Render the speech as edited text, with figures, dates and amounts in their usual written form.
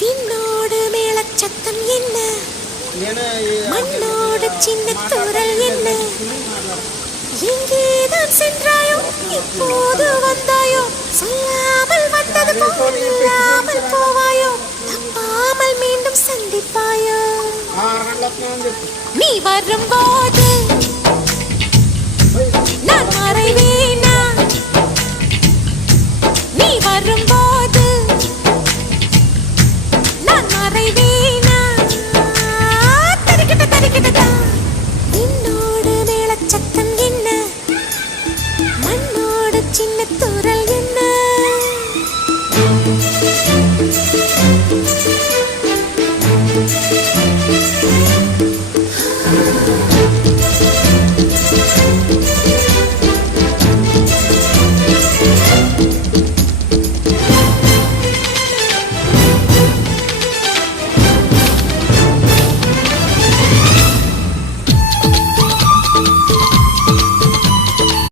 விண்ணோடு மேளச்சத்தம் என்ன, மண்ணோடு சின்ன தூரல் என்ன, எங்கேதான் சென்றாயோ இப்போது வந்தாயோ, சொல்லாமல் வந்தது போல்லாமல் போவாயோ, தப்பாமல் மீண்டும் சந்திப்பாயோ. நீ வரும்போது நான் மறைவேனா, நீ வரும்போது நான் மறைவேனா. தரிக்கிட்ட தரிக்கிட்டதா விண்ணோடு மேளச்சத்தம் என்ன, மண்ணோடு சின்ன தூரல் என்ன.